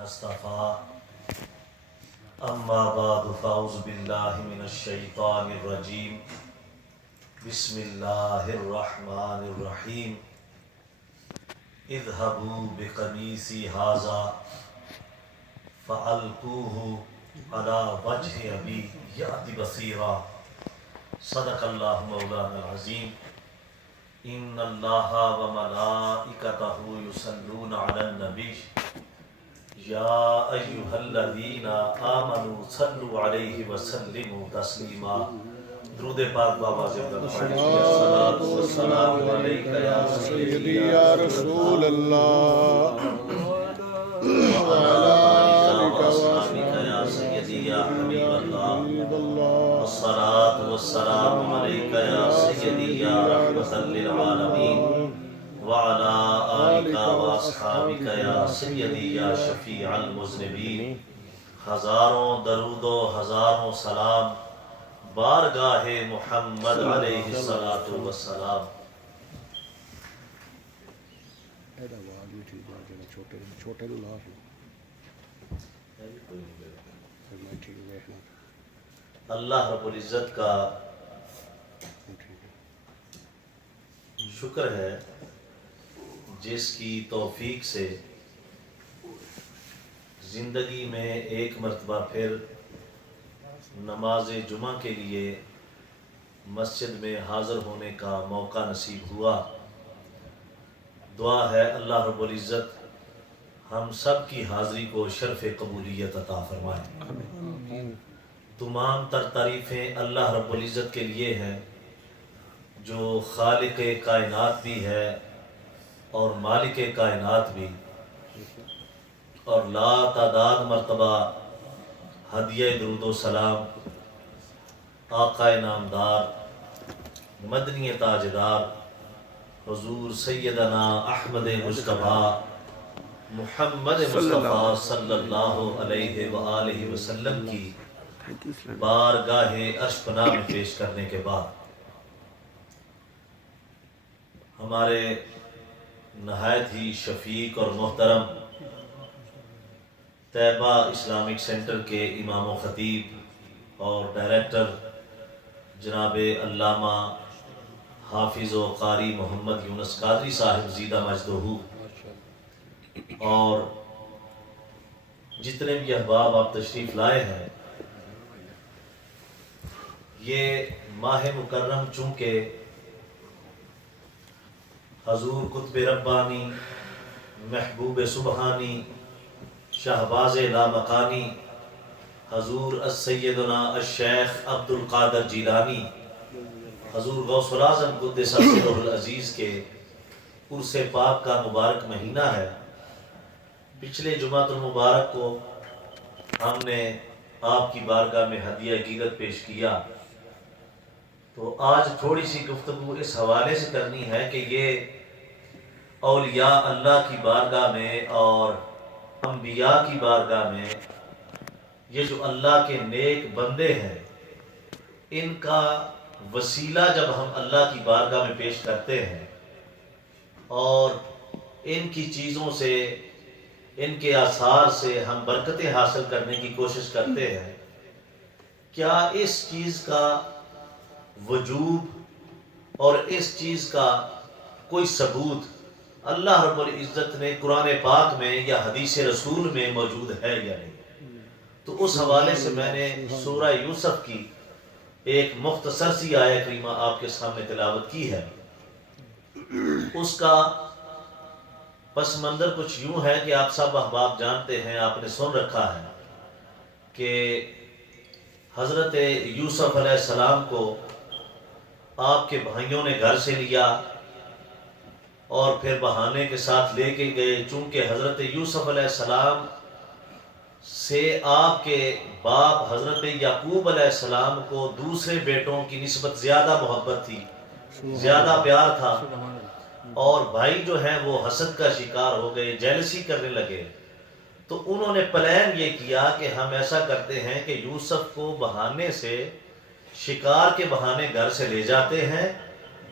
اصطفى اما بعد فاعوذ باللہ من الشیطان الرجیم بسم اللہ الرحمن الرحیم اذهبوا بقمیصی ھذا فألقوه على وجه ابی یأتی بصیرا صدق اللہ مولانا العظیم ان اللہ وملائکتہ یصلون علی النبی یا ایہا الذین آمنوا صلوا علیہ وسلموا تسلیما درود پاک بآواز بلند پڑھیں الصلاۃ والسلام علیک یا سیدی یا رسول اللہ وعلی آلک واصحابک یا سیدی یا حبیب اللہ الصلاۃ والسلام علیک یا سیدی یا رحمۃ للعالمین وعلى آلك واصحابك یا سیدی یا شفیع المذنبین ہزاروں درود و ہزاروں سلام بارگاہ محمد علیہ الصلاۃ والسلام۔ اللہ رب العزت کا شکر ہے جس کی توفیق سے زندگی میں ایک مرتبہ پھر نماز جمعہ کے لیے مسجد میں حاضر ہونے کا موقع نصیب ہوا۔ دعا ہے اللہ رب العزت ہم سب کی حاضری کو شرف قبولیت عطا فرمائے۔ تمام تر تعریفیں اللہ رب العزت کے لیے ہیں جو خالق کائنات بھی ہے اور مالک کائنات بھی، اور لا تعداد مرتبہ ہدیہ درود و سلام آقا نامدار مدنی تاجدار حضور سیدنا احمد مجتبیٰ محمد مصطفیٰ صلی اللہ علیہ وآلہ وسلم کی بارگاہ عرش پناہ میں پیش کرنے کے بعد ہمارے نہایت ہی شفیق اور محترم طیبہ اسلامک سینٹر کے امام و خطیب اور ڈائریکٹر جناب علامہ حافظ و قاری محمد یونس قادری صاحب زیدہ مجدہ، اور جتنے بھی احباب آپ تشریف لائے ہیں، یہ ماہ مکرم چونکہ حضور قطب ربانی محبوب سبحانی شہباز لامکانی حضور السیدنا الشیخ عبد القادر جیلانی حضور غوث العظم قدس سرہ العزیز کے عرس پاک کا مبارک مہینہ ہے۔ پچھلے جمعہ المبارک کو ہم نے آپ کی بارگاہ میں ہدیہ عقیدت پیش کیا، تو آج تھوڑی سی گفتگو اس حوالے سے کرنی ہے کہ یہ اولیاء اللہ کی بارگاہ میں اور انبیاء کی بارگاہ میں یہ جو اللہ کے نیک بندے ہیں، ان کا وسیلہ جب ہم اللہ کی بارگاہ میں پیش کرتے ہیں اور ان کی چیزوں سے، ان کے آثار سے ہم برکتیں حاصل کرنے کی کوشش کرتے ہیں، کیا اس چیز کا وجوب اور اس چیز کا کوئی ثبوت اللہ رب العزت نے قرآن پاک میں یا حدیث رسول میں موجود ہے یا نہیں؟ تو اس حوالے سے میں نے سورہ یوسف کی ایک مختصر سی آیہ کریمہ آپ کے سامنے تلاوت کی ہے۔ اس کا پس منظر کچھ یوں ہے کہ آپ سب احباب جانتے ہیں، آپ نے سن رکھا ہے کہ حضرت یوسف علیہ السلام کو آپ کے بھائیوں نے گھر سے لیا اور پھر بہانے کے ساتھ لے کے گئے، چونکہ حضرت یوسف علیہ السلام سے آپ کے باپ حضرت یعقوب علیہ السلام کو دوسرے بیٹوں کی نسبت زیادہ محبت تھی، زیادہ پیار تھا، اور بھائی جو ہیں وہ حسد کا شکار ہو گئے، جیلسی کرنے لگے۔ تو انہوں نے پلان یہ کیا کہ ہم ایسا کرتے ہیں کہ یوسف کو بہانے سے، شکار کے بہانے گھر سے لے جاتے ہیں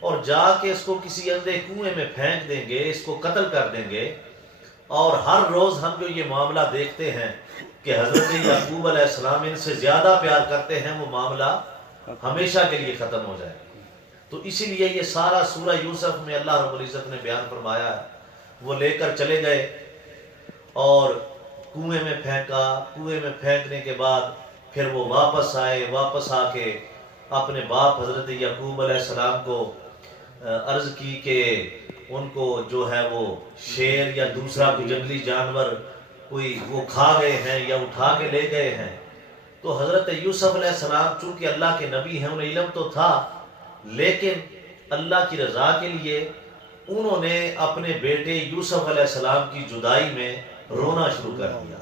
اور جا کے اس کو کسی اندھے کنویں میں پھینک دیں گے، اس کو قتل کر دیں گے، اور ہر روز ہم جو یہ معاملہ دیکھتے ہیں کہ حضرت یعقوب علیہ السلام ان سے زیادہ پیار کرتے ہیں، وہ معاملہ ہمیشہ کے لیے ختم ہو جائے. تو اسی لیے یہ سارا سورہ یوسف میں اللہ رب العزت نے بیان فرمایا ہے. وہ لے کر چلے گئے اور کنویں میں پھینکا. کنویں میں پھینکنے کے بعد پھر وہ واپس آئے. واپس آ کے اپنے باپ حضرت یعقوب علیہ السلام کو عرض کی کہ ان کو جو ہے وہ شیر یا دوسرا کوئی جنگلی جانور کوئی وہ کھا گئے ہیں یا اٹھا کے لے گئے ہیں. تو حضرت یوسف علیہ السلام چونکہ اللہ کے نبی ہیں، انہیں علم تو تھا، لیکن اللہ کی رضا کے لیے انہوں نے اپنے بیٹے یوسف علیہ السلام کی جدائی میں رونا شروع کر دیا.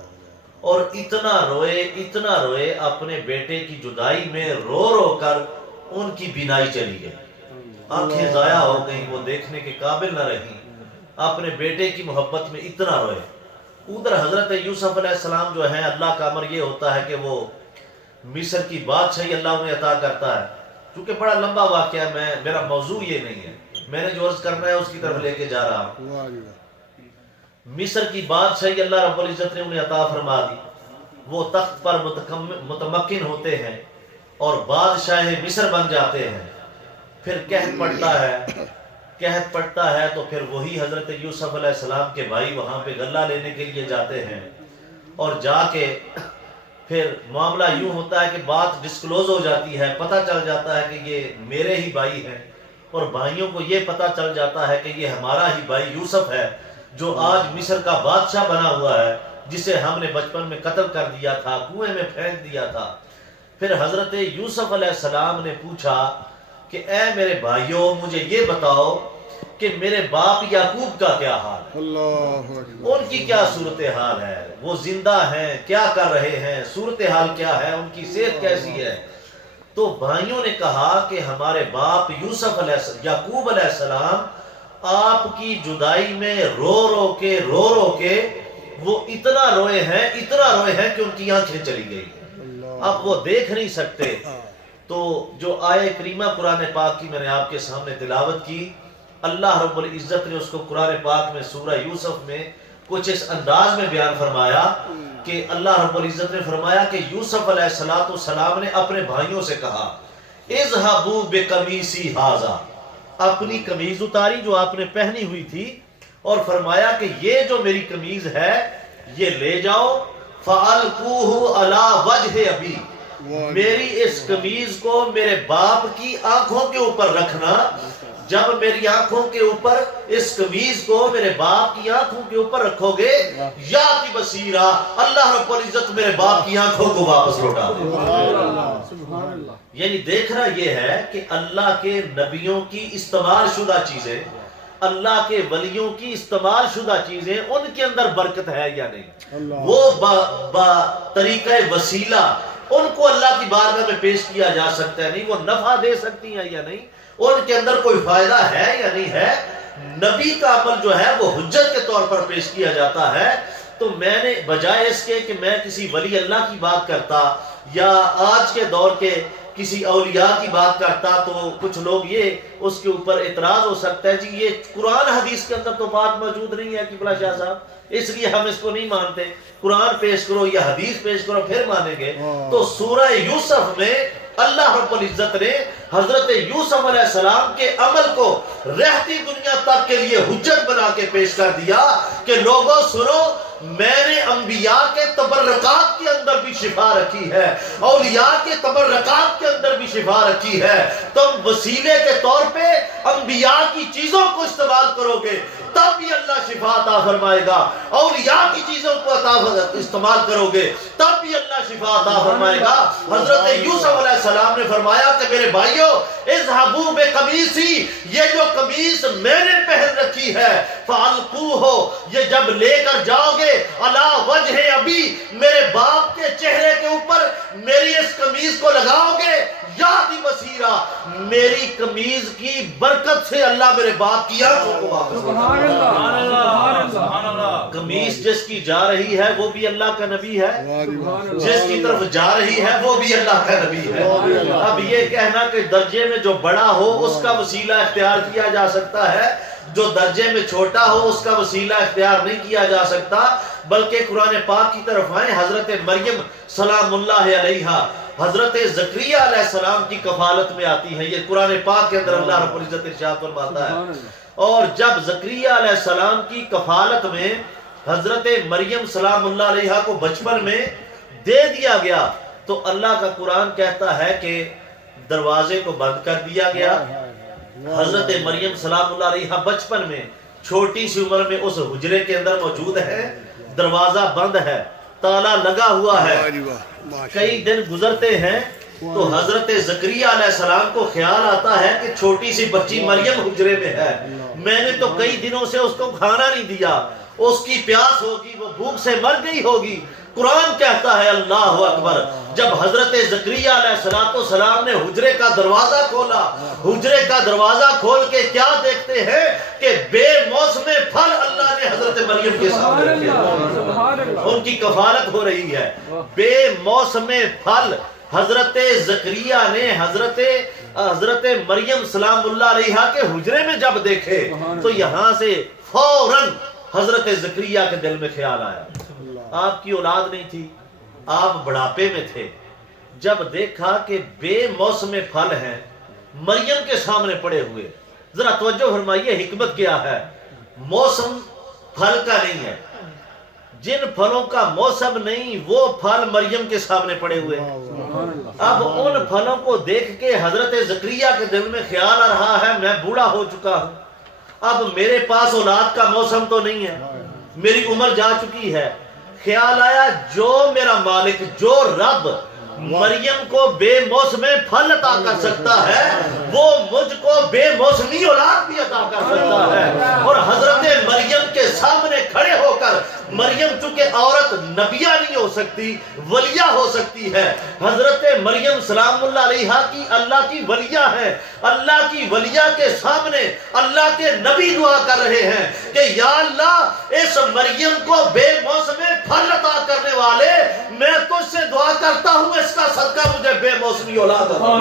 اور اتنا روئے اپنے بیٹے کی جدائی میں رو رو کر ان کی بینائی چلی گئی، آنکھیں ضائع ہو گئیں، وہ دیکھنے کے قابل نہ رہیں. اپنے بیٹے کی محبت میں اتنا روئے. ادھر حضرت یوسف علیہ السلام جو ہیں، اللہ کا امر یہ ہوتا ہے کہ وہ مصر کی بادشاہی اللہ انہیں عطا کرتا ہے. چونکہ بڑا لمبا واقعہ ہے، میرا موضوع یہ نہیں ہے، میں نے جو عرض کرنا ہے اس کی طرف لے کے جا رہا ہوں. مصر کی بادشاہی اللہ رب العزت نے انہیں عطا فرما دی. وہ تخت پر متمکن ہوتے ہیں اور بادشاہ مصر بن جاتے ہیں. پھر قحط پڑتا ہے تو پھر وہی حضرت یوسف علیہ السلام کے بھائی وہاں پہ غلہ لینے کے لیے جاتے ہیں. اور جا کے پھر معاملہ یوں ہوتا ہے کہ بات ڈسکلوز ہو جاتی ہے، پتہ چل جاتا ہے کہ یہ میرے ہی بھائی ہیں. اور بھائیوں کو یہ پتہ چل جاتا ہے کہ یہ ہمارا ہی بھائی یوسف ہے جو آج مصر کا بادشاہ بنا ہوا ہے، جسے ہم نے بچپن میں قتل کر دیا تھا، کنویں میں پھینک دیا تھا. پھر حضرت یوسف علیہ السلام نے پوچھا کہ اے میرے بھائیوں، مجھے یہ بتاؤ کہ میرے باپ یعقوب کا کیا حال ہے، ان کی کیا صورتحال ہے، وہ زندہ ہیں، کیا کر رہے ہیں، صورتحال کیا ہے، ان کی صحت کیسی ہے. تو بھائیوں نے کہا کہ ہمارے باپ یعقوب علیہ السلام آپ کی جدائی میں رو رو کے وہ اتنا روئے ہیں کہ ان کی آنکھیں چلی گئی، اب وہ دیکھ نہیں سکتے. تو جو آیہ کریمہ قرآن پاک کی میں نے آپ کے سامنے تلاوت کی، اللہ رب العزت نے اس کو قرآن پاک میں سورہ یوسف میں کچھ اس انداز میں بیان فرمایا کہ اللہ رب العزت نے فرمایا کہ یوسف علیہ السلام نے اپنے بھائیوں سے کہا اذهبوا بقمیصی ھذا، اپنی قمیض اتاری جو آپ نے پہنی ہوئی تھی، اور فرمایا کہ یہ جو میری قمیض ہے یہ لے جاؤ، فَأَلْقُوهُ عَلَى وَجْهِ أَبِي، میری اس قمیض کو میرے باپ کی آنکھوں کے اوپر رکھنا. جب میری آنکھوں کے اوپر اس قمیض کو میرے باپ کی آنکھوں کے اوپر رکھو گے، یا کی بصیرہ، اللہ رب العزت میرے باپ کی آنکھوں کو واپس لوٹا دے. یعنی دیکھنا یہ ہے کہ اللہ کے نبیوں کی استعمال شدہ چیزیں، اللہ کے ولیوں کی استعمال شدہ چیزیں، ان کے اندر برکت ہے یا نہیں. وہ طریقہ وسیلہ ان کو اللہ کی بارگاہ میں پیش کیا جا سکتا ہے، نہیں وہ نفع دے سکتی ہیں یا نہیں، ان کے اندر کوئی فائدہ ہے یا نہیں ہے. نبی کا عمل جو ہے وہ حجت کے طور پر پیش کیا جاتا ہے. تو میں نے بجائے اس کے کہ میں کسی ولی اللہ کی بات کرتا یا آج کے دور کے کسی اولیاء کی بات کرتا تو کچھ لوگ یہ اس کے اوپر اعتراض ہو سکتا ہے، جی یہ قرآن حدیث کے اندر تو بات موجود نہیں ہے قبلہ شاہ صاحب، اس لیے ہم اس کو نہیں مانتے. قرآن پیش کرو یا حدیث پیش کرو پھر مانیں گے. تو سورہ یوسف میں اللہ رب العزت نے حضرت یوسف علیہ السلام کے عمل کو رہتی دنیا تک کے لیے حجت بنا کے پیش کر دیا کہ لوگوں سنو، میں نے انبیاء کے تبرکات کے اندر بھی شفا رکھی ہے، اولیاء کے تبرکات کے اندر بھی شفا رکھی ہے. تم وسیلے کے طور پہ انبیاء کی چیزوں کو استعمال کرو گے تب بھی اللہ شفا عطا فرمائے گا، اولیاء کی چیزوں کو استعمال کرو گے تب بھی اللہ شفا عطا فرمائے گا. حضرت یوسف علیہ السلام نے فرمایا کہ میرے بھائیوں، اذهبوا بقمیصی، یہ جو قمیص میں نے پہن رکھی ہے، فَأَلْقُوهُ، یہ جب لے کر جاؤ گے، عَلَى وَجْهِ أَبِي، میرے باپ کے چہرے کے اوپر میری اس قمیص کو لگاؤ گے، یا کی بصیرہ، میری قمیض کی برکت سے اللہ میرے باپ کی آنکھوں کو واپس. قمیص جس کی جا رہی ہے وہ بھی اللہ کا نبی ہے، جس کی طرف جا رہی ہے وہ بھی اللہ کا نبی ہے. اب یہ کہنا کہ درجے میں جو بڑا ہو اس کا وسیلہ اختیار کیا جا سکتا ہے، جو درجے میں چھوٹا ہو اس کا وسیلہ اختیار نہیں کیا جا سکتا، بلکہ قرآن پاک کی طرف آئیں۔ حضرت مریم سلام اللہ علیہا حضرت زکریا علیہ السلام کی کفالت میں آتی ہے، یہ قرآن پاک کے اندر اللہ رب العزت ارشاد فرماتا ہے۔ اور جب زکریا علیہ السلام کی کفالت میں حضرت مریم سلام اللہ علیہا کو بچپن میں دے دیا گیا تو اللہ کا قرآن کہتا ہے کہ دروازے کو بند کر دیا گیا۔ حضرت مریم سلام اللہ علیہا بچپن میں چھوٹی سی عمر میں اس حجرے کے اندر موجود ہے، دروازہ بند ہے، تالا لگا ہوا ہے۔ کئی دن گزرتے ہیں تو حضرت زکریا علیہ السلام کو خیال آتا ہے کہ چھوٹی سی بچی مریم حجرے میں ہے، میں نے تو کئی دنوں سے اس کو کھانا نہیں دیا، اس کی پیاس ہوگی، وہ بھوک سے مر گئی ہوگی۔ قرآن کہتا ہے اللہ اکبر، جب حضرت زکریا علیہ السلام نے حجرے کا دروازہ کھولا، حجرے کا دروازہ کھول کے کیا دیکھتے ہیں کہ بے موسم پھل اللہ نے حضرت مریم کے سامنے رکھے، ان کی کفالت ہو رہی ہے۔ بے موسم پھل حضرت زکریا نے حضرت مریم سلام اللہ علیہا کے حجرے میں جب دیکھے تو یہاں سے فوراً حضرت زکریا کے دل میں خیال آیا۔ آپ کی اولاد نہیں تھی، آپ بڑھاپے میں تھے، جب دیکھا کہ بے موسم پھل ہیں مریم کے سامنے پڑے ہوئے، ذرا توجہ فرمائیے حکمت کیا ہے، موسم پھل کا نہیں ہے، جن پھلوں کا موسم نہیں وہ پھل مریم کے سامنے پڑے ہوئے۔ اب ان پھلوں کو دیکھ کے حضرت زکریا کے دل میں خیال آ رہا ہے میں بوڑھا ہو چکا ہوں، اب میرے پاس اولاد کا موسم تو نہیں ہے، میری عمر جا چکی ہے۔ خیال آیا جو میرا مالک، جو رب مریم کو بے موسم پھل عطا کر سکتا ہے وہ مجھ کو بے موسمی اولاد بھی عطا کر سکتا ہے۔ اور حضرت مریم کے سامنے کھڑے ہو کر، مریم چونکہ عورت نبیہ نہیں ہو سکتی ولیہ ہو سکتی ہے، حضرت مریم سلام اللہ علیہا کی اللہ کی ولیہ ہے، اللہ کی ولیہ کے سامنے اللہ کے نبی دعا کر رہے ہیں کہ یا اللہ اس مریم کو بے موسم پھل عطا کرنے والے میں تجھ سے دعا کرتا ہوں اس کا صدقہ مجھے بے موسمی اولاد عطا۔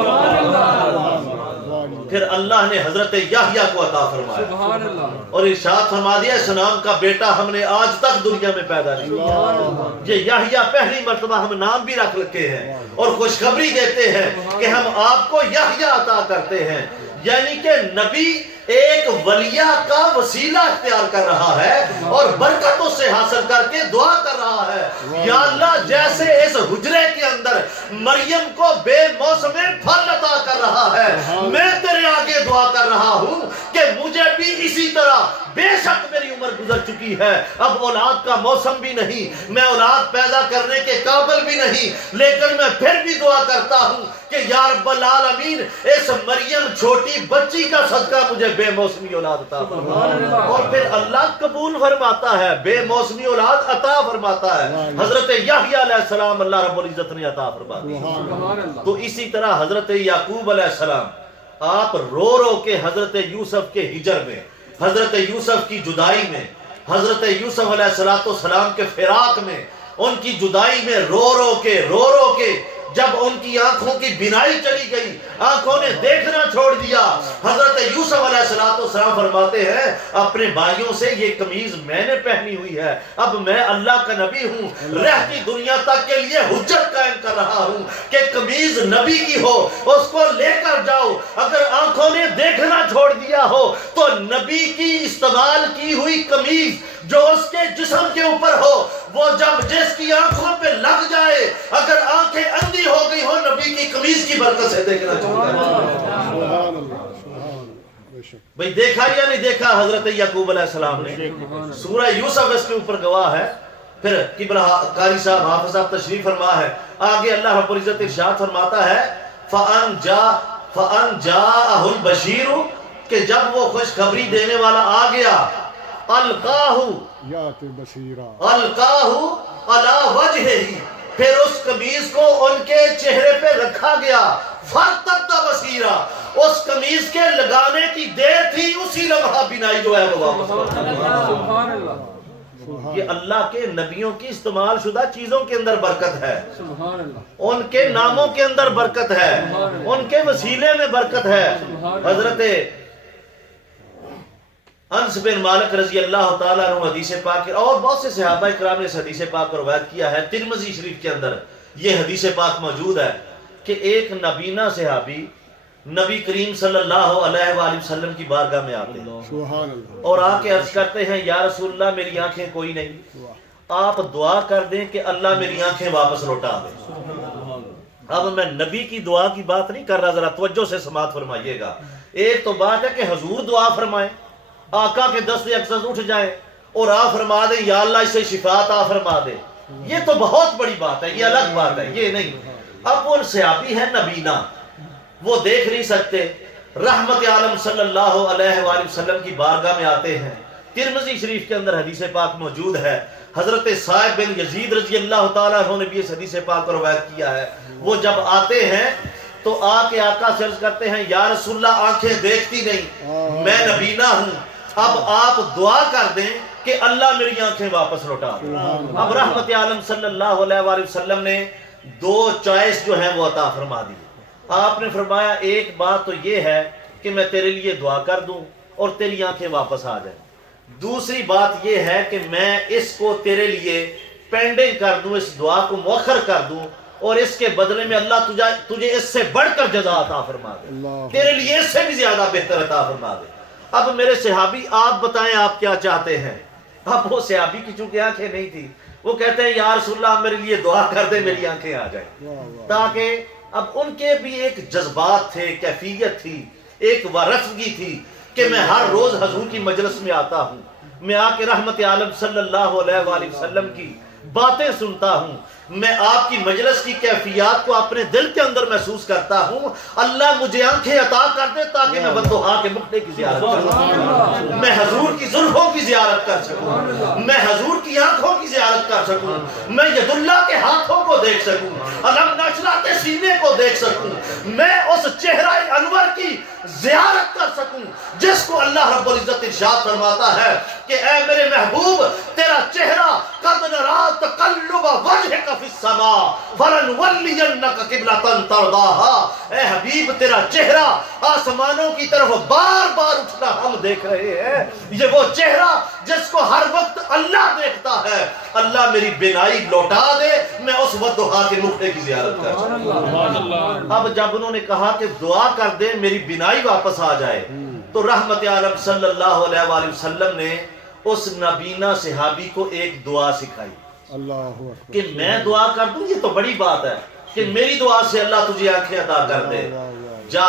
پھر اللہ نے حضرت یحییٰ کو عطا فرمایا اور ارشاد فرما دیا اس نام کا بیٹا ہم نے آج تک دنیا میں پیدا نہیں کیا۔ یہ یحییٰ پہلی مرتبہ ہم نام بھی رکھ رکھے ہیں اور خوشخبری دیتے ہیں کہ ہم آپ کو یحییٰ عطا کرتے ہیں، یعنی کہ نبی ایک ولیہ کا وسیلہ اختیار کر رہا ہے اور برکت اس سے حاصل کر کے دعا کر رہا ہے یا اللہ جیسے اس حجرے کے اندر مریم کو بے موسم پھل عطا کر رہا ہے، میں تیرے آگے دعا کر رہا ہوں کہ مجھے بھی اسی طرح، بے شک میری عمر گزر چکی ہے، اب اولاد کا موسم بھی نہیں، میں اولاد پیدا کرنے کے قابل بھی نہیں، لیکن میں پھر بھی دعا کرتا ہوں کہ یا رب العالمین اس مریم چھوٹی بچی کا صدقہ مجھے بے موسمی اولاد عطا فرما۔ اور پھر اللہ قبول فرماتا ہے، بے موسمی اولاد عطا فرماتا ہے۔ حضرت یحییٰ علیہ السلام اللہ رب العزت نے عطا فرما دی۔ تو اسی طرح حضرت یعقوب علیہ السلام آپ رو رو کے حضرت یوسف کے ہجر میں، حضرت یوسف کی جدائی میں، حضرت یوسف علیہ السلام کے فراق میں، ان کی جدائی میں رو رو کے جب ان کی آنکھوں کی بینائی چلی گئی، آنکھوں نے دیکھنا چھوڑ دیا، حضرت یوسف علیہ السلام فرماتے ہیں اپنے بھائیوں سے یہ قمیض میں نے پہنی ہوئی ہے، اب میں اللہ کا نبی ہوں، رہتی دنیا تک کے لیے حجت قائم کر رہا ہوں کہ قمیض نبی کی ہو اس کو لے کر جاؤ، اگر آنکھوں نے دیکھنا چھوڑ دیا ہو تو نبی کی استعمال کی ہوئی قمیض جو اس کے جسم کے اوپر ہو وہ جب جس کی آنکھوں پہ لگ جائے اگر آنکھیں اندھی ہو گئی ہو نبی کی قمیض کی برکت سے دیکھنا چاہتا ہے۔ بھئی دیکھا یا نہیں دیکھا حضرت یعقوب علیہ السلام نے؟ سورہ یوسف اس کے اوپر گواہ ہے۔ پھر قبلہ قاری صاحب حافظ صاحب تشریف فرما ہے، آگے اللہ رب العزت ارشاد فرماتا ہے فَأَنْ جَاءَهُ الْبَشِيرُ کہ جب وہ خوشخبری دینے والا آ گیا، القاہ علی وجہہ پھر اس قمیض کو ان کے چہرے پہ رکھا گیا، فَارْتَدَّ بَصِيرًا اس قمیض کے لگانے کی دیر تھی، اسی لمحہ بینائی جو ہے وہ واپس سبحان اللہ۔ یہ اللہ کے نبیوں کی استعمال شدہ چیزوں کے اندر برکت ہے، سبحان اللہ۔ ان کے ناموں کے اندر برکت ہے، ان کے وسیلے میں برکت ہے۔ حضرت انس بن مالک رضی اللہ تعالیٰ عنہ حدیث پاک کے اور بہت سے صحابہ کرام نے اس حدیث پاک کو روایت کیا ہے، ترمذی شریف کے اندر یہ حدیث پاک موجود ہے کہ ایک نبینا صحابی نبی کریم صلی اللہ علیہ وآلہ وسلم کی بارگاہ میں آتے ہیں اور آ کے عرض کرتے ہیں یا رسول اللہ میری آنکھیں کوئی نہیں، آپ دعا کر دیں کہ اللہ میری آنکھیں واپس لوٹا دے۔ اب میں نبی کی دعا کی بات نہیں کر رہا، ذرا توجہ سے سماعت فرمائیے گا۔ ایک تو بات ہے کہ حضور دعا فرمائیں، آقا کے دست اقدس اٹھ جائیں اور آپ فرما دیں یا اللہ اسے شفا عطا فرما دے، یہ تو بہت بڑی بات ہے، یہ الگ بات ہے، یہ نہیں۔ اب وہ صحابی ہے نبینا، وہ دیکھ نہیں سکتے، رحمت عالم صلی اللہ علیہ وآلہ وسلم کی بارگاہ میں آتے ہیں۔ ترمذی شریف کے اندر حدیث پاک موجود ہے، حضرت صاحب بن یزید رضی اللہ تعالیٰ عنہ نے بھی اس حدیث پاک کو روایت کیا ہے۔ وہ جب آتے ہیں تو آ کے آقا سے عرض کرتے ہیں یا رسول اللہ آنکھیں دیکھتی نہیں، میں نبینا ہوں، اب آپ دعا کر دیں کہ اللہ میری آنکھیں واپس لوٹا دے۔ اب رحمت عالم صلی اللہ علیہ وآلہ وسلم نے دو چوائس جو ہیں وہ عطا فرما دی۔ آپ نے فرمایا ایک بات تو یہ ہے کہ میں تیرے لیے دعا کر دوں اور تیری آنکھیں واپس آ جائیں، دوسری بات یہ ہے کہ میں اس کو تیرے لیے پینڈنگ کر دوں، اس دعا کو مؤخر کر دوں اور اس کے بدلے میں اللہ تجھے اس سے بڑھ کر جزا عطا فرما دے، تیرے لیے اس سے بھی زیادہ بہتر عطا فرما دے۔ اب میرے صحابی آپ بتائیں آپ کیا چاہتے ہیں؟ اب وہ صحابی کی چونکہ آنکھیں نہیں تھی، وہ کہتے ہیں یا رسول اللہ میرے لیے دعا کر دے میری آنکھیں آ جائیں، تاکہ اب ان کے بھی ایک جذبات تھے، کیفیت تھی، ایک وارفگی تھی کہ میں ہر روز حضور کی مجلس میں آتا ہوں، میں آ کے رحمت عالم صلی اللہ علیہ وآلہ وسلم کی باتیں سنتا ہوں، میں آپ کی مجلس کی کیفیات کو اپنے دل کے اندر محسوس کرتا ہوں۔ اللہ مجھے آنکھیں عطا کر دے تاکہ میں بندوہا کے مکھڑے کی زیارت کر سکوں، میں حضور کی زلفوں کی زیارت کر سکوں، میں حضور کی آنکھوں کی زیارت کر سکوں، میں ید اللہ کے ہاتھوں کو دیکھ سکوں، علم نشرہ کے سینے کو دیکھ سکوں، میں اس چہرہ انور کی زیارت کر سکوں جس کو اللہ رب العزت ارشاد فرماتا ہے کہ اے میرے محبوب تیرا چہرہ قد نرا تقلب وجهك فی السماء فلنولینک قبلۃ ترضاها، اے حبیب تیرا چہرہ آسمانوں کی طرف بار بار اٹھنا ہم دیکھ رہے ہیں، یہ وہ چہرہ جس کو ہر وقت اللہ دیکھتا ہے، اللہ میری بینائی لوٹا دے، میں اس ودھا کے مکھڑے کی زیارت کر سکوں۔ اب جب انہوں نے کہا کہ دعا کر دے میری بینائی واپس آ جائے تو رحمت عالم صلی اللہ علیہ وآلہ وسلم نے اس نبینا صحابی کو ایک دعا سکھائی کہ میں دعا کر دوں، یہ تو بڑی بات ہے کہ میری دعا سے اللہ تجھے آنکھیں عطا کر دے، جا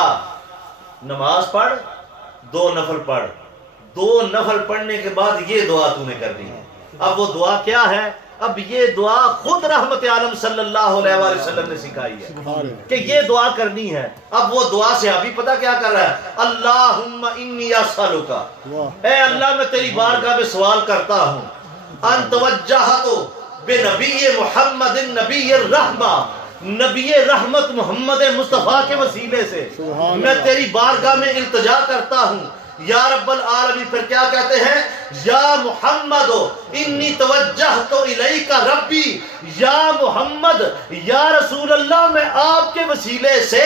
نماز پڑھ، 2 نفل پڑھ، 2 نفل پڑھنے کے بعد یہ دعا تو نے کرنی ہے۔ اب وہ دعا کیا ہے؟ اب یہ دعا خود رحمت عالم صلی اللہ علیہ وآلہ وسلم نے سکھائی ہے کہ یہ دعا کرنی ہے۔ اب وہ دعا سے ابھی پتہ کیا کر رہا ہے؟ اللہم انی اسألک، اے اللہ میں تیری بارگاہ میں سوال کرتا ہوں، ان توجہتو بنبی محمد نبی الرحمہ، نبی رحمت محمد مصطفیٰ کے وسیلے سے میں تیری بارگاہ میں التجا کرتا ہوں یا رب العالمین۔ پھر کیا کہتے ہیں؟ یا محمد انی توجہت الیک ربی، یا محمد یا رسول اللہ میں آپ کے وسیلے سے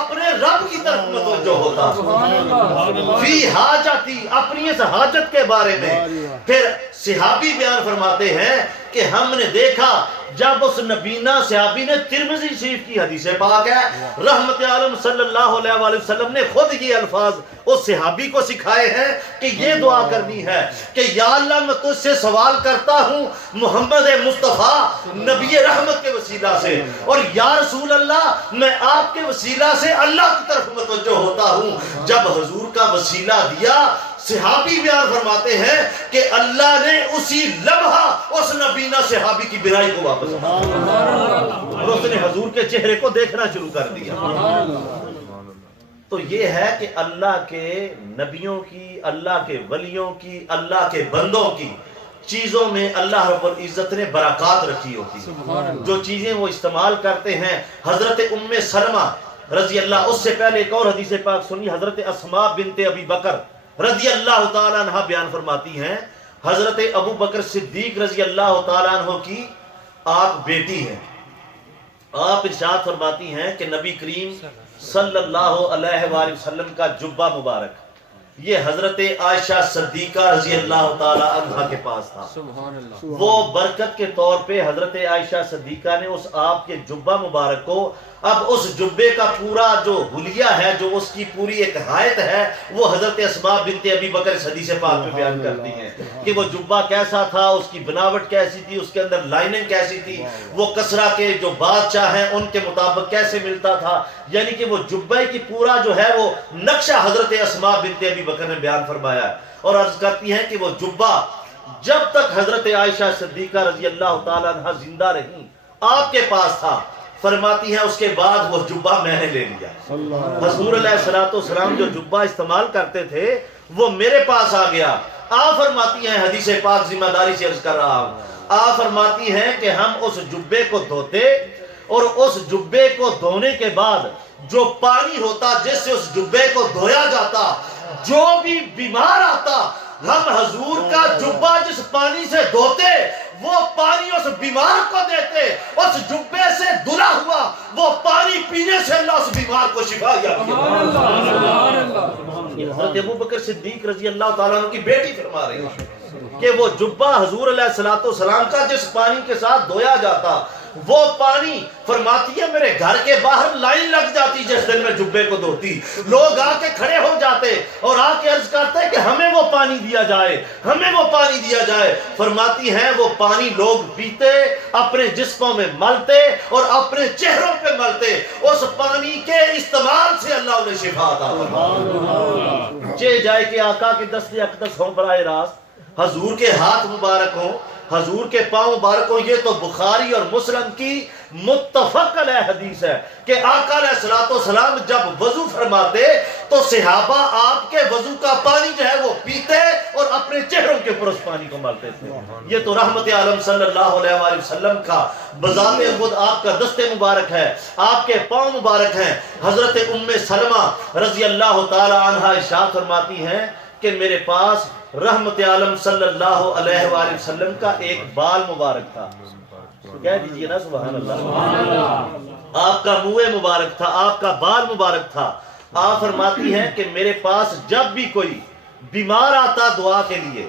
اپنے رب کی طرف متوجہ ہوتا ہوں، فی حاجتی، اپنی اس حاجت کے بارے میں۔ پھر صحابی بیان فرماتے ہیں کہ ہم نے دیکھا جب اس نبینا صحابی نے ترمذی شریف کی حدیث پاک ہے، رحمت عالم صلی اللہ علیہ وآلہ وسلم نے خود یہ الفاظ اس صحابی کو سکھائے ہیں کہ یہ دعا کرنی ہے کہ یا اللہ میں تجھ سے سوال کرتا ہوں محمد مصطفیٰ نبی رحمت کے وسیلہ سے، اور یا رسول اللہ میں آپ کے وسیلہ سے اللہ کی طرف متوجہ ہوتا ہوں۔ جب حضور کا وسیلہ دیا، صحابی بیان فرماتے ہیں کہ اللہ نے اسی لمحہ اس نبینا صحابی کی بینائی کو واپس اور اس نے حضور کے چہرے کو دیکھنا شروع کر دیا۔ تو یہ ہے کہ اللہ کے نبیوں کی، اللہ کے ولیوں کی، اللہ کے بندوں کی چیزوں میں اللہ رب العزت نے برکات رکھی ہوتی ہے، جو چیزیں وہ استعمال کرتے ہیں۔ حضرت ام سلمہ رضی اللہ، اس سے پہلے ایک اور حدیث پاک سنی، حضرت اسماء بنت ابی بکر رضی اللہ تعالیٰ عنہ بیان فرماتی ہیں، حضرت ابو بکر صدیق رضی اللہ تعالیٰ عنہ کی آپ بیٹی ہیں، آپ ارشاد فرماتی ہیں کہ نبی کریم صلی اللہ علیہ وآلہ وسلم کا جبہ مبارک یہ حضرت عائشہ صدیقہ رضی اللہ تعالی عنہا کے پاس تھا. سبحان اللہ. وہ برکت کے طور پہ حضرت عائشہ صدیقہ نے اس آپ کے جبہ مبارک کو، اب اس جبے کا پورا جو حلیہ ہے، جو اس کی پوری ایک حائط ہے، وہ حضرت اسماء بنت ابی بکر حدیث پاک میں بیان کرتی ہیں کہ وہ جبہ کیسا تھا، اس کی بناوٹ کیسی تھی، اس کے اندر لائننگ کیسی تھی، وہ کسرا کے جو بادشاہ ہیں ان کے مطابق کیسے ملتا تھا. یعنی کہ وہ جبے کی پورا جو ہے وہ نقشہ حضرت اسماء بنت ابی بکر نے بیان فرمایا ہے. اور عرض کرتی ہیں کہ وہ جبہ جب تک حضرت عائشہ صدیقہ رضی اللہ تعالی عنہ زندہ رہیں آپ کے پاس تھا. فرماتی ہیں اس کے بعد وہ جبہ میں نے لے لیا. حضور علیہ السلام جو جبہ استعمال کرتے تھے وہ میرے پاس آ گیا. آپ فرماتی ہیں، حدیث پاک ذمہ داری سے عرض کر رہا ہوں، آپ فرماتی ہیں کہ ہم اس جبے کو دھوتے اور اس جبے کو دھونے کے بعد جو پانی ہوتا جس سے اس جبے کو دھویا جاتا، جو بھی بیمار آتا، ہم حضور کا جبہ جس پانی سے دھوتے وہ پانی اس بیمار کو دیتے. اس جبے سے دھلا ہوا وہ پانی پینے سے اللہ اس بیمار کو شفا دیا. حضرت ابو بکر صدیق رضی اللہ تعالیٰ عنہ کی بیٹی فرما رہی ہے کہ وہ جبہ حضور علیہ السلام کا جس پانی کے ساتھ دھویا جاتا، وہ پانی فرماتی ہے میرے گھر کے باہر لائن لگ جاتی. جس دن میں جبے کو دھوتی لوگ آ کے کھڑے ہو جاتے اور آ کے عرض کرتے کہ ہمیں وہ پانی دیا جائے، ہمیں وہ پانی دیا جائے. فرماتی ہیں وہ پانی لوگ پیتے، اپنے جسموں میں ملتے اور اپنے چہروں پہ ملتے. اس پانی کے استعمال سے اللہ انہیں شفا عطا فرمایا. چہ جائے کہ آقا کے دست اقدس ہوں براہ راست، حضور کے ہاتھ مبارک ہوں، حضور کے پاؤں مبارک ہوں. یہ تو بخاری اور مسلم کی متفق علیہ حدیث ہے کہ آقا علیہ السلام جب وضو فرماتے تو صحابہ آپ کے وضو کا پانی جو ہے وہ پیتے اور اپنے چہروں کے اوپر اس پانی کو ملتے تھے. یہ تو رحمت عالم صلی اللہ علیہ وآلہ وسلم کا بذات خود آپ کا دست مبارک ہے، آپ کے پاؤں مبارک ہیں. حضرت ام سلمہ رضی اللہ تعالی عنہا ارشاد فرماتی ہیں کہ میرے پاس رحمت عالم صلی اللہ علیہ وآلہ وسلم کا ایک بال مبارک تھا. کہہ دیجئے نا سبحان اللہ. آپ کا منہ مبارک تھا، آپ کا بال مبارک تھا. آپ فرماتی ہیں کہ میرے پاس جب بھی کوئی بیمار آتا دعا کے لیے،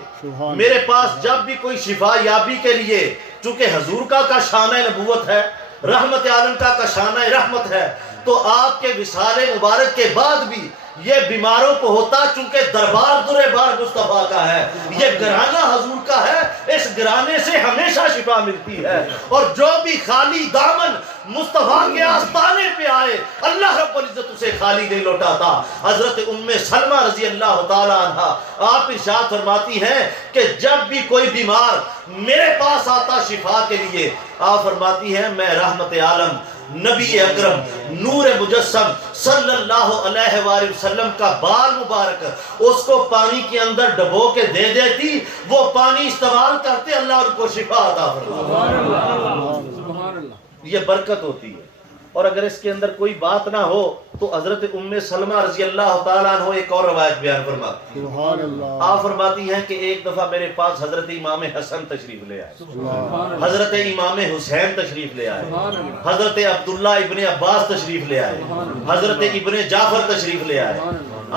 میرے پاس جب بھی کوئی شفا یابی کے لیے، چونکہ حضور کا کاشانہ نبوت ہے، رحمت عالم کا کاشانہ رحمت ہے، تو آپ کے وصال مبارک کے بعد بھی یہ بیماروں کو ہوتا، چونکہ دربار در بار مصطفیٰ کا ہے، یہ گھرانہ حضور کا ہے، اس گھرانے سے ہمیشہ شفا ملتی ہے. اور جو بھی خالی دامن مصطفیٰ کے آستانے پہ آئے اللہ رب العزت اسے خالی نہیں لوٹاتا. حضرت ام سلمہ رضی اللہ تعالی عنہا آپ ارشاد فرماتی ہیں کہ جب بھی کوئی بیمار میرے پاس آتا شفا کے لیے، آپ فرماتی ہیں میں رحمت عالم نبی اکرم نور مجسم صلی اللہ علیہ وآلہ وسلم کا بال مبارک اس کو پانی کے اندر ڈبو کے دے دیتی، وہ پانی استعمال کرتے، اللہ ان کو شفا عطا فرماتا. یہ برکت ہوتی ہے. اور اگر اس کے اندر کوئی بات نہ ہو تو حضرت ام سلمہ رضی اللہ تعالیٰ عنہ ایک اور روایت بیان فرماتی ہیں. آپ فرماتی ہیں کہ ایک دفعہ میرے پاس حضرت امام حسن تشریف لے آئے، حضرت امام حسین تشریف لے آئے، حضرت عبداللہ ابن عباس تشریف لے آئے، حضرت ابن جعفر تشریف لے آئے.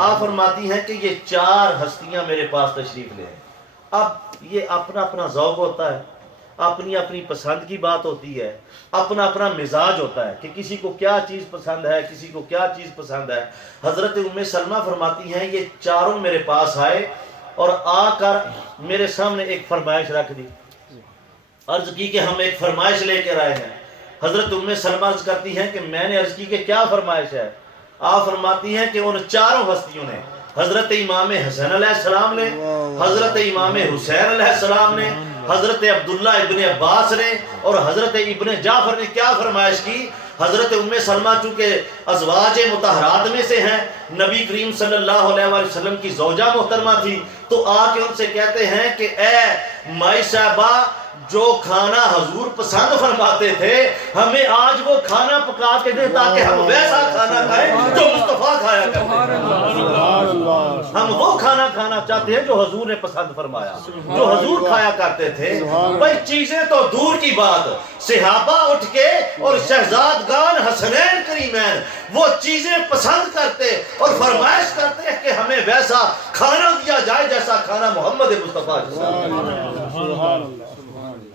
آپ فرماتی ہیں کہ یہ چار ہستیاں میرے پاس تشریف لے آئے. اب یہ اپنا اپنا ذوق ہوتا ہے، اپنی اپنی پسند کی بات ہوتی ہے، اپنا اپنا مزاج ہوتا ہے کہ کسی کو کیا چیز پسند ہے، کسی کو کیا چیز پسند ہے. حضرت ام سلمہ فرماتی ہیں یہ چاروں میرے پاس آئے اور آ کر میرے سامنے ایک فرمائش رکھ دی. عرض کی کہ ہم ایک فرمائش لے کر آئے ہیں. حضرت ام سلمہ عرض کرتی ہیں کہ میں نے عرض کی کہ کیا فرمائش ہے. آپ فرماتی ہیں کہ ان چاروں ہستیوں نے، حضرت امام حسن علیہ السلام نے، حضرت امام حسین علیہ السلام نے، حضرت عبداللہ ابن عباس نے اور حضرت ابن جعفر نے کیا فرمائش کی. حضرت ام سلمہ چونکہ ازواج مطہرات میں سے ہیں، نبی کریم صلی اللہ علیہ وآلہ وسلم کی زوجہ محترمہ تھی، تو آ کے ان سے کہتے ہیں کہ اے مائی صاحبہ، جو کھانا حضور پسند فرماتے تھے ہمیں آج وہ کھانا پکا کے دے تاکہ ہم ویسا کھانا کھائیں جو مصطفیٰ کھایا کرتے ہیں. ہم وہ کھانا کھانا چاہتے ہیں جو حضور نے پسند فرمایا، جو حضور کھایا کرتے تھے۔ بھائی چیزیں تو دور کی بات، صحابہ اٹھ کے اور شہزادگان حسنین کریمین وہ چیزیں پسند کرتے اور فرمائش کرتے کہ ہمیں ویسا کھانا دیا جائے جیسا کھانا محمد مصطفیٰ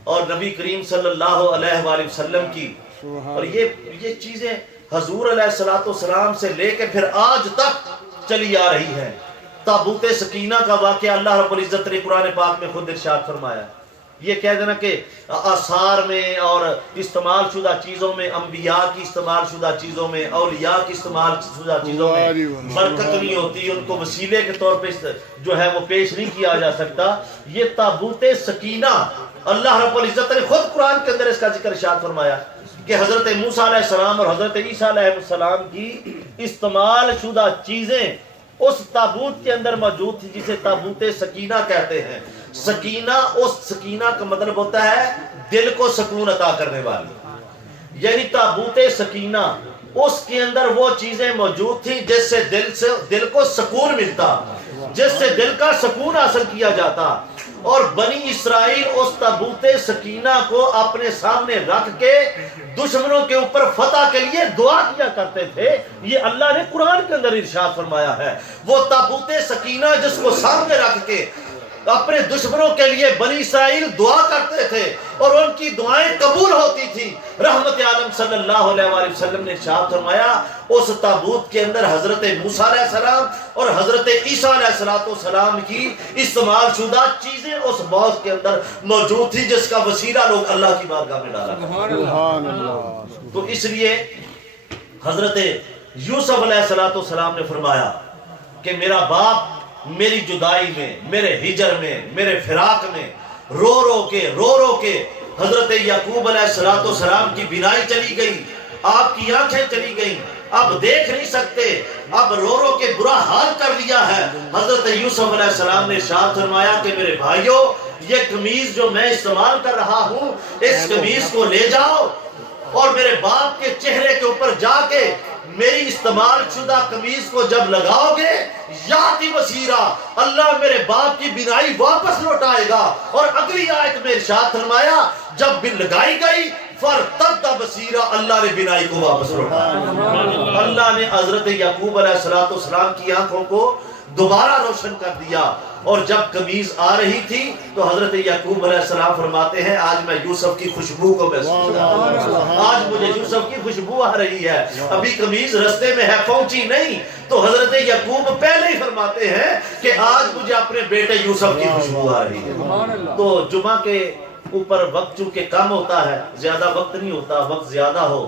اور نبی کریم صلی اللہ علیہ وآلہ وسلم کی۔ اور یہ چیزیں حضور علیہ الصلوۃ والسلام سے لے کے پھر آج تک چلی آ رہی ہے۔ تابوت سکینہ کا واقعہ اللہ رب العزت نے قرآن پاک میں خود ارشاد فرمایا۔ یہ کہہ دینا کہ آثار میں اور استعمال شدہ چیزوں میں، انبیاء کی استعمال شدہ چیزوں میں، اولیاء کی استعمال شدہ چیزوں میں برکت نہیں ہوتی، ان کو وسیلے کے طور پہ جو ہے وہ پیش نہیں کیا جا سکتا۔ یہ تابوت سکینہ اللہ رب العزت نے خود قرآن کے اندر اس کا ذکر ارشاد فرمایا کہ حضرت موسیٰ علیہ السلام اور حضرت عیسیٰ علیہ السلام کی استعمال شدہ چیزیں اس تابوت کے اندر موجود تھی، جسے تابوت سکینہ کہتے ہیں۔ سکینہ، اس سکینہ کا مطلب ہوتا ہے دل کو سکون عطا کرنے والی، یعنی تابوت سکینہ اس کے اندر وہ چیزیں موجود تھی جس سے دل کو سکون ملتا، جس سے دل کا سکون حاصل کیا جاتا۔ اور بنی اسرائیل اس تابوت سکینہ کو اپنے سامنے رکھ کے دشمنوں کے اوپر فتح کے لیے دعا کیا کرتے تھے۔ یہ اللہ نے قرآن کے اندر ارشاد فرمایا ہے۔ وہ تابوت سکینہ جس کو سامنے رکھ کے اپنے دشمنوں کے لیے بنی اسرائیل دعا کرتے تھے اور ان کی دعائیں قبول ہوتی تھی۔ رحمت عالم صلی اللہ علیہ وآلہ وسلم نے ارشاد فرمایا اس تابوت کے اندر حضرت موسیٰ علیہ السلام اور حضرت عیسیٰ علیہ السلام کی استعمال شدہ چیزیں اس باغ کے اندر موجود تھی، جس کا وسیلہ لوگ اللہ کی بارگاہ میں ڈالا کرتے۔ تو اس لیے حضرت یوسف علیہ السلام نے فرمایا کہ میرا باپ میری جدائی میں، میرے ہجر میں، میرے فراق میں رو رو کے حضرت یعقوب علیہ السلام کی بینائی چلی گئی، آپ کی آنکھیں چلی گئیں، اب دیکھ نہیں سکتے، اب رو کے برا حال کر لیا ہے۔ حضرت یوسف علیہ السلام نے ارشاد فرمایا کہ میرے بھائیوں، یہ قمیض جو میں استعمال کر رہا ہوں، اس قمیض کو لے جاؤ اور میرے باپ کے چہرے کے اوپر جا کے میری استعمال شدہ قمیض کو جب لگاؤ گے، یاتی بصیرہ، اللہ میرے باپ کی بینائی واپس لوٹائے گا۔ اور اگلی آیت میں ارشاد فرمایا جب بھی لگائی گئی فرتد بصیرہ، اللہ نے بینائی کو واپس لوٹایا۔ اللہ نے حضرت یعقوب علیہ السلام کی آنکھوں کو دوبارہ روشن کر دیا، اور جب قمیض آ رہی تھی تو حضرت یعقوب علیہ السلام فرماتے ہیں آج میں یوسف کی خوشبو کو محسوس کر رہا ہوں، آج مجھے یوسف کی خوشبو آ رہی ہے۔ ابھی قمیض رستے میں ہے، پہنچی نہیں، تو حضرت یعقوب پہلے ہی فرماتے ہیں کہ آج مجھے اپنے بیٹے یوسف کی خوشبو آ رہی ہے۔ تو جمعہ کے اوپر وقت چونکہ کم ہوتا ہے، زیادہ وقت نہیں ہوتا، وقت زیادہ ہو